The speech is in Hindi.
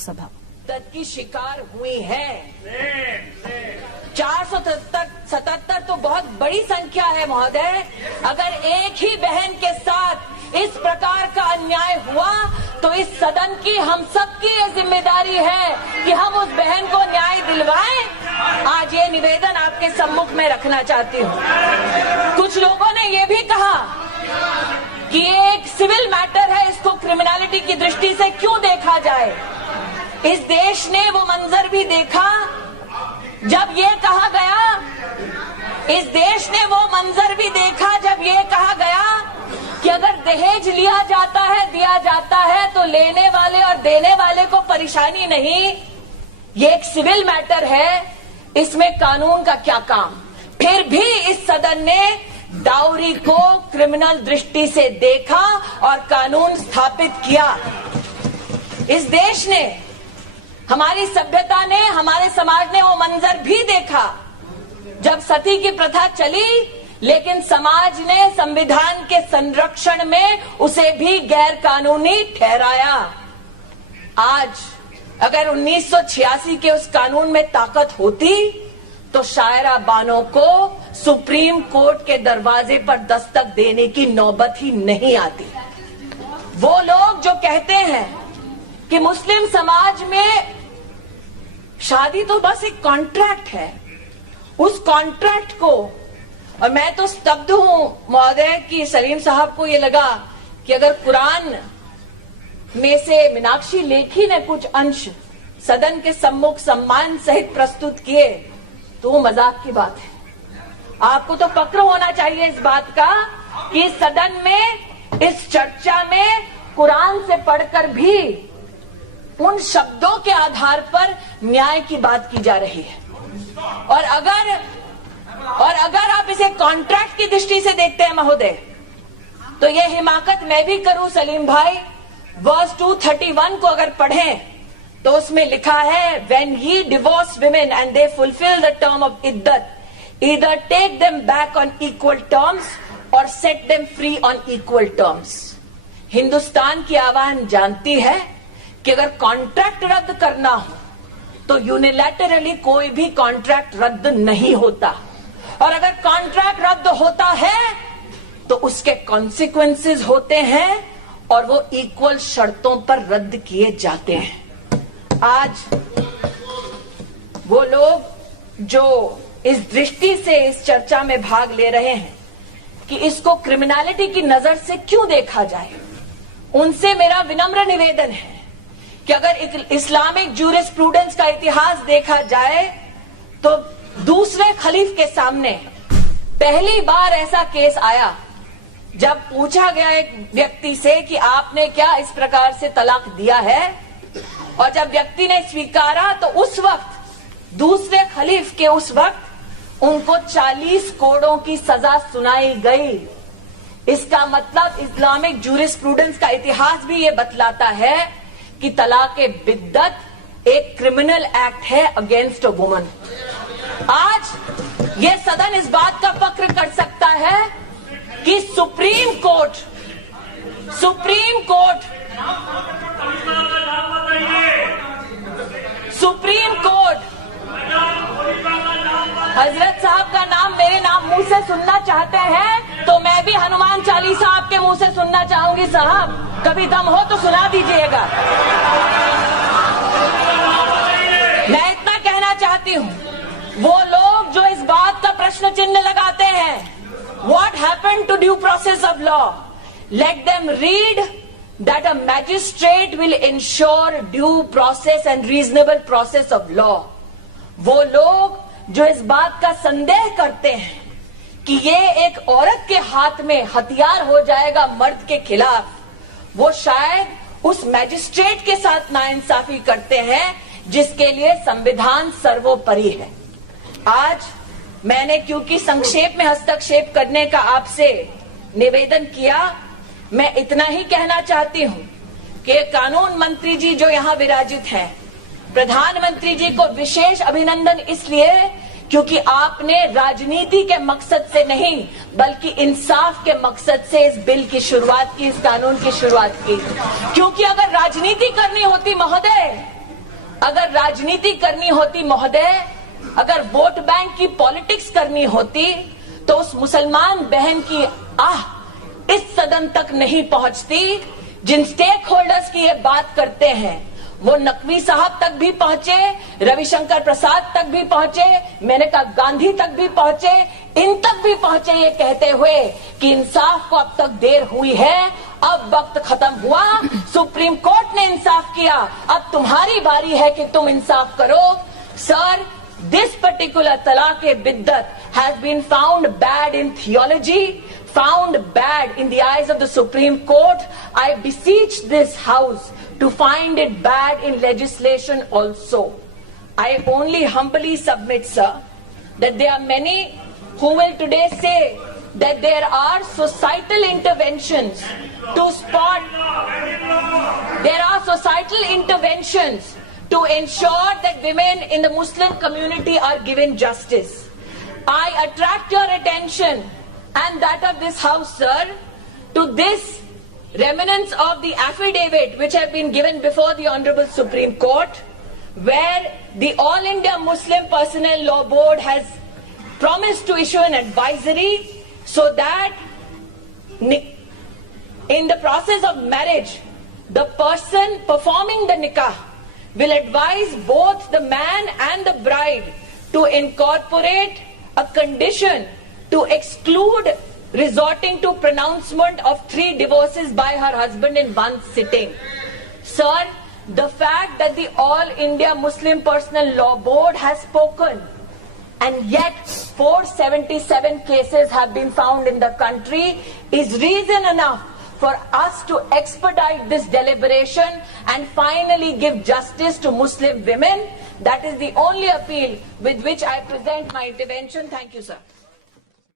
लोकसभा की शिकार हुई हैं। 477 तो बहुत बड़ी संख्या है महोदय। अगर एक ही बहन के साथ इस प्रकार का अन्याय हुआ तो इस सदन की हम सबकी ये जिम्मेदारी है कि हम उस बहन को न्याय दिलवाएं। आज ये निवेदन आपके सम्मुख में रखना चाहती हूँ। कुछ लोगों ने ये भी कहा कि ये एक सिविल मैटर है, इसको क्रिमिनलिटी की दृष्टि से क्यों देखा जाए। इस देश ने वो मंजर भी देखा जब ये कहा गया, इस देश ने वो मंजर भी देखा जब ये कहा गया कि अगर दहेज लिया जाता है, दिया जाता है तो लेने वाले और देने वाले को परेशानी नहीं। ये एक सिविल मैटर है, इसमें कानून का क्या काम। फिर भी इस सदन ने डाउरी को क्रिमिनल दृष्टि से देखा और कानून स्थापित किया। इस देश ने, हमारी सभ्यता ने, हमारे समाज ने वो मंजर भी देखा जब सती की प्रथा चली, लेकिन समाज ने संविधान के संरक्षण में उसे भी गैर कानूनी ठहराया। आज अगर 1986 के उस कानून में ताकत होती तो शायरा बानो को सुप्रीम कोर्ट के दरवाजे पर दस्तक देने की नौबत ही नहीं आती। वो लोग जो कहते हैं कि मुस्लिम समाज में शादी तो बस एक कॉन्ट्रैक्ट है, उस कॉन्ट्रैक्ट को, और मैं तो स्तब्ध हूं महोदय कि सलीम साहब को ये लगा कि अगर कुरान में से मीनाक्षी लेखी ने कुछ अंश सदन के सम्मुख सम्मान सहित प्रस्तुत किए तो वो मजाक की बात है। आपको तो फक्र होना चाहिए इस बात का कि सदन में, इस चर्चा में कुरान से पढ़कर भी उन शब्दों के आधार पर न्याय की बात की जा रही है। और अगर आप इसे कॉन्ट्रैक्ट की दृष्टि से देखते हैं महोदय, तो ये हिमाकत मैं भी करूं सलीम भाई, वर्स 231 को अगर पढ़ें तो उसमें लिखा है, when he divorce women and they fulfil the term of iddat, either take them back on equal terms और set them free on equal terms. Hindustan की आवाम जानती है कि अगर कॉन्ट्रैक्ट रद्द करना हो तो यूनिलैटरली कोई भी कॉन्ट्रैक्ट रद्द नहीं होता, और अगर कॉन्ट्रैक्ट रद्द होता है तो उसके कॉन्सिक्वेंसेस होते हैं और वो इक्वल शर्तों पर रद्द किए जाते हैं। आज वो लोग जो इस दृष्टि से इस चर्चा में भाग ले रहे हैं कि इसको क्रिमिनलिटी की नजर से क्यों देखा जाए, उनसे मेरा विनम्र निवेदन है कि अगर इस्लामिक जूरिस्प्रूडेंस का इतिहास देखा जाए तो दूसरे खलीफ के सामने पहली बार ऐसा केस आया जब पूछा गया एक व्यक्ति से कि आपने क्या इस प्रकार से तलाक दिया है, और जब व्यक्ति ने स्वीकारा तो उस वक्त दूसरे खलीफ के उस वक्त उनको 40 कोड़ों की सजा सुनाई गई। इसका मतलब इस्लामिक जूरिस्प्रूडेंस का इतिहास भी ये बतलाता है कि तलाक बिद्दत एक क्रिमिनल एक्ट है अगेंस्ट अ वुमन। आज ये सदन इस बात का फक्र कर सकता है कि सुप्रीम कोर्ट हजरत साहब का नाम मेरे नाम मुंह से सुनना चाहते हैं तो मैं भी हनुमान चालीसा आपके मुंह से सुनना चाहूंगी साहब, कभी दम हो तो सुना दीजिएगा। मैं इतना कहना चाहती हूँ, वो लोग जो इस बात का प्रश्न चिन्ह लगाते हैं, what happened to due process of law, let them read that a magistrate will ensure due process and reasonable process of law। वो लोग जो इस बात का संदेह करते हैं कि ये एक औरत के हाथ में हथियार हो जाएगा मर्द के खिलाफ, वो शायद उस मैजिस्ट्रेट के साथ नाइंसाफी करते हैं जिसके लिए संविधान सर्वोपरि है। आज मैंने क्योंकि संक्षेप में हस्तक्षेप करने का आपसे निवेदन किया, मैं इतना ही कहना चाहती हूं कि कानून मंत्री जी जो यहां विराजित हैं, प्रधानमंत्री जी को विशेष अभिनंदन इसलिए क्योंकि आपने राजनीति के मकसद से नहीं बल्कि इंसाफ के मकसद से इस बिल की शुरुआत की, इस कानून की शुरुआत की। क्योंकि अगर राजनीति करनी होती महोदय अगर राजनीति करनी होती महोदय, अगर वोट बैंक की पॉलिटिक्स करनी होती, तो उस मुसलमान बहन की आह इस सदन तक नहीं पहुंचती। जिन स्टेक होल्डर्स की ये बात करते हैं, वो नकवी साहब तक भी पहुंचे, रविशंकर प्रसाद तक भी पहुंचे, मेनका गांधी तक भी पहुंचे, इन तक भी पहुंचे ये कहते हुए कि इंसाफ को अब तक देर हुई है, अब वक्त खत्म हुआ, सुप्रीम कोर्ट ने इंसाफ किया, अब तुम्हारी बारी है कि तुम इंसाफ करो। Sir, this particular talaq-e-biddat has been found bad in theology, found bad in the eyes of the Supreme Court. I beseech this House to find it bad in legislation also. I only humbly submit, sir, that there are many who will today say that there are societal interventions to spot, there are societal interventions to ensure that women in the Muslim community are given justice. I attract your attention and that of this House, sir, to this remnants of the affidavit which have been given before the Honorable Supreme Court, where the All India Muslim Personnel Law Board has promised to issue an advisory so that in the process of marriage, the person performing the nikah will advise both the man and the bride to incorporate a condition to exclude resorting to pronouncement of 3 divorces by her husband in one sitting. Sir, the fact that the All India Muslim Personnel Law Board has spoken and yet 477 cases have been found in the country is reason enough for us to expedite this deliberation and finally give justice to Muslim women. That is the only appeal with which I present my intervention. Thank you, sir.